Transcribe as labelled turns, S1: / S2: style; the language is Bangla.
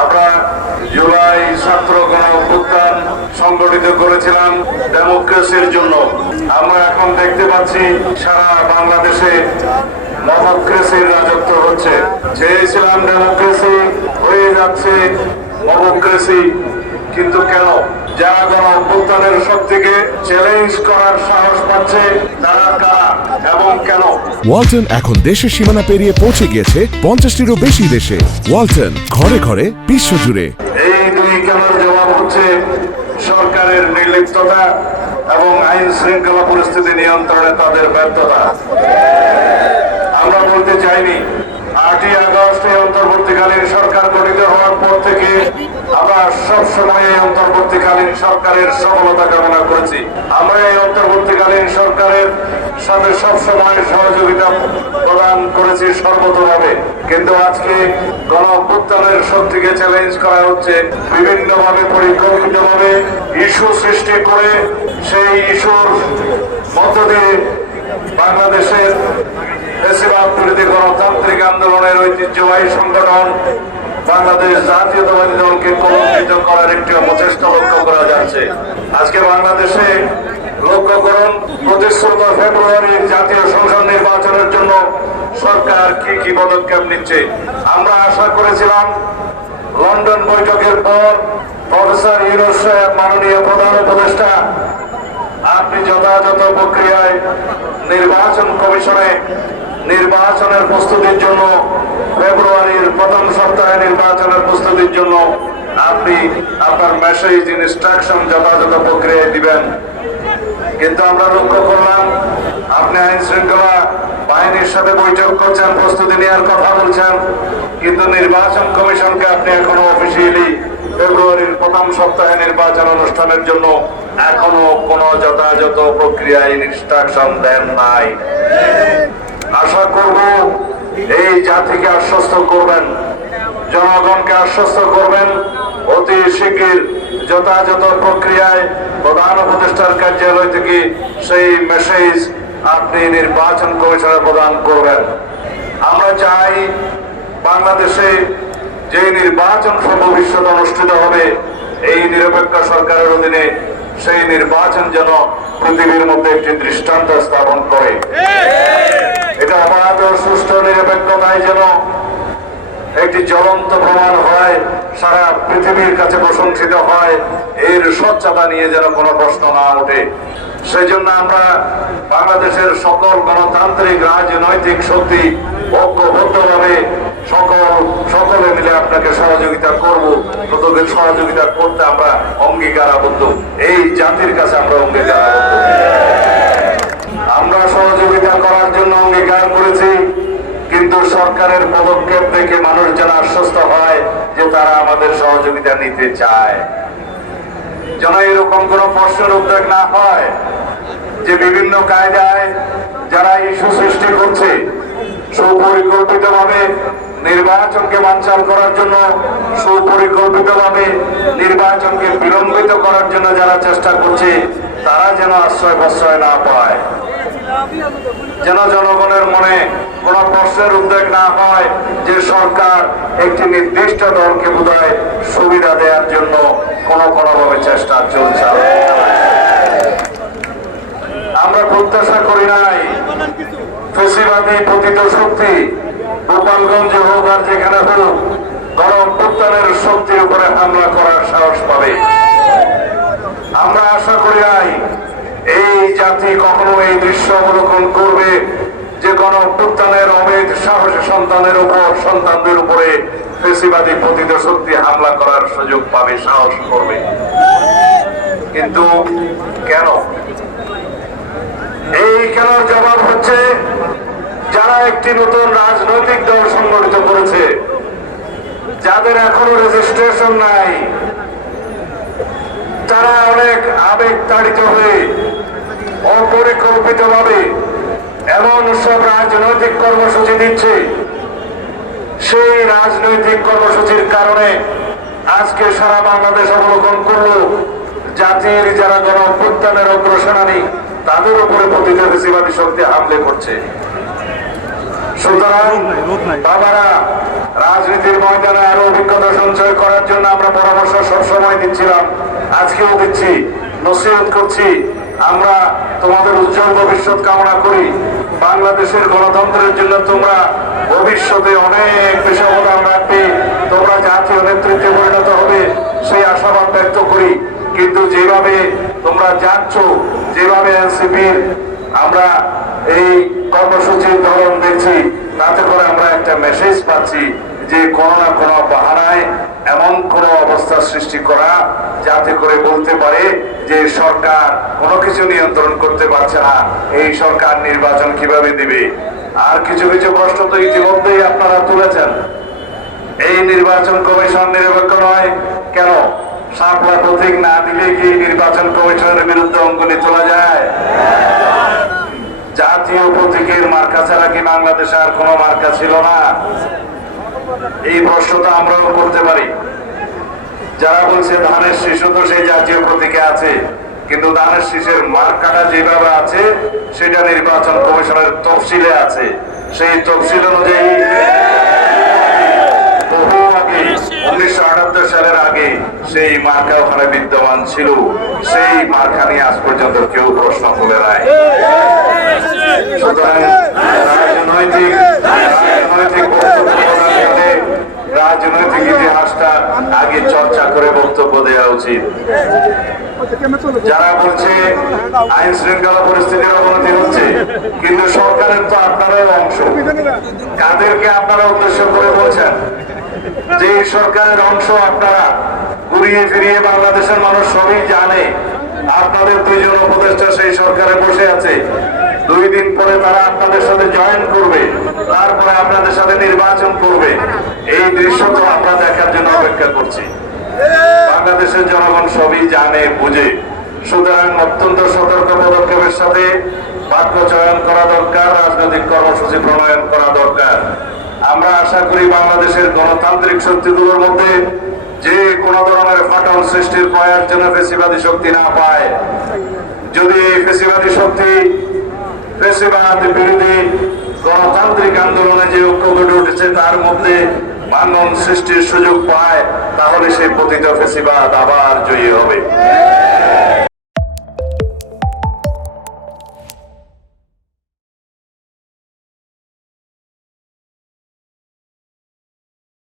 S1: আমরা জুলাই ছাত্র গণ অভ্যুত্থান সংগঠিত করেছিলাম ডেমোক্রেসির জন্য। আমরা এখন দেখতে পাচ্ছি সারা বাংলাদেশে মমক্রেসির রাজত্ব হচ্ছে। চেয়েছিলাম ডেমোক্রেসি, হয়ে যাচ্ছে মমক্রেসি কিন্তু কেন? যারা গণ অভ্যুত্থানের শক্তিকে চ্যালেঞ্জ করার সাহস পাচ্ছে তারা কারা এবং কেন?
S2: ওয়ালটন এখন দেশের সীমানা পেরিয়ে পৌঁছে গিয়েছে পঞ্চাশটিরও বেশি দেশে। ওয়ালটন ঘরে ঘরে বিশ্বজুড়ে।
S1: এই দুই কেনার জবাব হচ্ছে সরকারের নির্লিপ্ততা এবং আইন শৃঙ্খলা পরিস্থিতি নিয়ন্ত্রণে তাদের ব্যর্থতা। আমরা বলতে চাইনি আটই আগস্ট অন্তর্বর্তীকালীন সরকার গঠিত হওয়ার পর থেকে আমরা সবসময় এই অন্তর্বর্তীকালীন সরকারের সফলতা কামনা করেছি। আমরা এই অন্তর্বর্তীকালীন সরকারের সাথে সবসময় সহযোগিতা প্রদান করেছি সর্বতভাবে। কিন্তু আজকে গণ অভ্যুত্থানের শক্তিকে চ্যালেঞ্জ করা হচ্ছে বিভিন্নভাবে, পরিকল্পিতভাবে ইস্যু সৃষ্টি করে সেই ইস্যুর মধ্য দিয়ে বাংলাদেশের বেশিরভাগ বিরোধী গণতান্ত্রিক আন্দোলনের ঐতিহ্যবাহী সংগঠন বাংলাদেশ জাতীয়তাবাদী দলকে কলঙ্কিত করার একটি অপচেষ্টা লক্ষ্য করা যাচ্ছে। আজকে বাংলাদেশে লক্ষ্য করুন প্রতিশ্রুত ফেব্রুয়ারির জাতীয় সংসদ নির্বাচনের জন্য সরকার কি কি পদক্ষেপ নিচ্ছে? আমরা আশা করেছিলাম লন্ডন বৈঠকের পর প্রফেসর ইউনুস সাহেব, মাননীয় প্রধান উপদেষ্টা, আপনি যথাযথ প্রক্রিয়ায় নির্বাচন কমিশনে নির্বাচনের প্রস্তুতির জন্য, ফেব্রুয়ারির প্রথম সপ্তাহে নির্বাচনের প্রস্তুতির জন্য আপনি আপনার মেসেজ ইনস্ট্রাকশন যথাযথ প্রক্রিয়ায় দিবেন। কিন্তু আমরা লক্ষ্য করলাম, আপনি আইন শৃঙ্খলা বাহিনীর সাথে বৈঠক করছেন, প্রস্তুতি নেওয়ার কথা বলছেন, কিন্তু নির্বাচন কমিশনকে আপনি এখনও অফিসিয়ালি ফেব্রুয়ারির প্রথম সপ্তাহে নির্বাচন অনুষ্ঠানের জন্য এখনও কোনো যথাযথ প্রক্রিয়ায় ইনস্ট্রাকশন দেন নাই। আশা করব এই জাতিকে আশ্বস্ত করবেন, জনগণকে আশ্বস্ত করবেন। অতি শীঘ্র যথাযথ প্রক্রিয়ায় প্রধান উপদেষ্টার কার্যালয় থেকে সেই মেসেজ আপনি নির্বাচন কমিশনে প্রদান করবেন। আমরা চাই বাংলাদেশে যে নির্বাচন ভবিষ্যৎ অনুষ্ঠিত হবে, এই নিরপেক্ষ সরকারের অধীনে সেই নির্বাচন যেন পৃথিবীর মধ্যে একটি দৃষ্টান্ত স্থাপন করে। একটি জ্বলন্ত প্রমাণ হয়, সারা পৃথিবীর কাছে প্রশংসিত হয়, এর স্বচ্ছতা নিয়ে যেন কোনো প্রশ্ন না ওঠে। সেই জন্য আমরা বাংলাদেশের সকল গণতান্ত্রিক, রাজনৈতিক শক্তি ঐক্যবদ্ধভাবে সকল, সকলে মিলে আপনাকে সহযোগিতা করব। তোদের সহযোগিতা করতে আমরা অঙ্গীকারাবদ্ধ। এই জাতির কাছে আমরা অঙ্গীকারাবদ্ধ। আমরা সহযোগিতা করার জন্য অঙ্গীকার করেছি। কিন্তু সরকারের পদক্ষেপ দেখে মানুষ যেন আশ্বস্ত হয় যে তারা আমাদের সহযোগিতা নিতে চায়। যেন এরকম কোন প্রশ্নের উদ্যোগ না হয় যে বিভিন্ন কায়দায় যারা ইস্যু সৃষ্টি করছে সুপরিকল্পিত ভাবে নির্বাচনকে বানচাল করার জন্য সুপরিকল্পিত ভাবে নির্বাচনকে বিলম্বিত করার জন্য যারা চেষ্টা করছে, তারা যেন আশ্রয় প্রশ্রয় না পায়। যেন জনগণের মনে কোন প্রশ্নের উদ্বেগ না হয় যে সরকার একটি নির্দিষ্ট দলকে বোধহয় সুবিধা দেওয়ার জন্য কোন কোন ভাবে চেষ্টা চলছে। আমরা প্রত্যাশা করি নাই, ফেসিবাদী পতিত শক্তি, গোপালগঞ্জে হোক আর যেখানে হোক, গণ অভ্যুত্থানের শক্তির উপরে হামলা করার সাহস পাবে। আমরা আশা করি নাই এই জাতি কখনো এই দৃশ্য অবলোকন করবে যে গণ অভ্যুত্থানের অমেধ সাহসী সন্তানের উপর, সন্তানদের উপরে ফেসিবাদী পতিত শক্তি হামলা করার সুযোগ পাবে, সাহস করবে। কিন্তু কেন? এই কেন জবাব হচ্ছে, যারা একটি নতুন রাজনৈতিক দল সংগঠিত করেছে, যাদের এখনও রেজিস্ট্রেশন নাই তারা অনেক আবেগ তাড়িত হয়ে অপরিকল্পিত ভাবে এমন সব রাজনৈতিক কর্মসূচি দিচ্ছে, সেই রাজনৈতিক কর্মসূচির কারণে আজকে সারা বাংলাদেশ অবলোকন করল জাতির যারা গণ অভ্যুত্থানের অগ্রসেনানী, তাদের উপরে বেশিবাদী শক্তি হামলে করছে। সুতরাং বাবারা রাজনীতির ময়দানে আরও অভিজ্ঞতা সঞ্চয় করা জন্য আমরা পরামর্শ সবসময় দিচ্ছিলাম। আজকেও দিচ্ছি নসিহত করছি। আমরা তোমাদের উজ্জ্বল ভবিষ্যৎ কামনা করি। বাংলাদেশের গণতন্ত্রের জন্য তোমরা ভবিষ্যতে অনেক বেশি অবদান রাখবে। তোমরা জাতীয় নেতৃত্বে পরিণত হবে সেই আশাবাদ ব্যক্ত করি। কিন্তু যেভাবে তোমরা যাচ্ছ যেভাবে এনসিপির আমরা এই কর্মসূচির ধরন দেখছি, তাতে করে আমরা একটা মেসেজ পাচ্ছি যে কোনো না কোনো বাহানায় এমন কোন অবস্থা সৃষ্টি করা যাতে করে বলতে পারে যে সরকার কোনো কিছু নিয়ন্ত্রণ করতে পারছে না। এই সরকার নির্বাচন কীভাবে দিবে? আর কিছু কিছু প্রশ্ন তো ইতিমধ্যেই আপনারা তুলেছেন। এই নির্বাচন কমিশন নিরপেক্ষ নয়, কেন? সাপলা প্রতীক না দিলে কি নির্বাচন কমিশনের বিরুদ্ধে অঙ্গুলি তোলা যায়? জাতীয় প্রতীকের মার্কা ছাড়া কি বাংলাদেশে আর কোনো মার্কা ছিল না? এই প্রশ্নটা আমরাও করতে পারি। যারা বলছে ধানের শিশু তো সেই জাতীয় প্রতীকে আছে, কিন্তু ধানের শীষের মার্কাটা যেভাবে আছে, সেটা নির্বাচন কমিশনের তফসিলে আছে। সেই তফসিল অনুযায়ী বহু আগে উনিশশো আটাত্তর সালের আগে সেই মার্কা ওখানে বিদ্যমান ছিল। সেই মার্কা নিয়ে আজ পর্যন্ত কেউ প্রশ্ন তুলে নাই। রাজনৈতিক ইতিহাসটা আগে চর্চা করে বক্তব্য দেওয়া উচিত। যারা বলছে আইন শৃঙ্খলা পরিস্থিতির অবনতি হচ্ছে, কিন্তু সরকারের তো আপনারাও অংশ। কাদেরকে আপনারা উদ্দেশ্য করে বলছেন? যে সরকারের অংশ আপনারা ঘুরিয়ে ফিরিয়ে বাংলাদেশের মানুষ সবই জানে, আপনাদের দুইজন উপদেষ্টা সেই সরকারে বসে আছে। দুই দিন পরে তারা আপনাদের সাথে জয়েন করবে, তারপরে আপনাদের সাথে নির্বাচন করবে। এই দৃশ্য তো আমরা দেখার জন্য অপেক্ষা করছি। বাংলাদেশের জনগণ সবই জানে, বুঝে। সুতরাং অত্যন্ত সতর্ক পদক্ষেপের সাথে বাক্য চয়ন করা দরকার, রাজনৈতিক কর্মসূচি প্রণয়ন করা দরকার। আমরা আশা করি বাংলাদেশের গণতান্ত্রিক শক্তিগুলোর মধ্যে যে কোনো ধরনের ফাটল সৃষ্টির প্রয়াস যেন ফেসিবাদী শক্তি না পায়। যদি এই ফেসিবাদী শক্তি ফেসিবাদ বিরোধী গণতান্ত্রিক আন্দোলনে যে ঐক্য গড়ে উঠেছে, তার মধ্যে ভাঙন সৃষ্টির সুযোগ পায়, তাহলে সেই পতিত ফেসিবাদ আবার জয়ী হবে।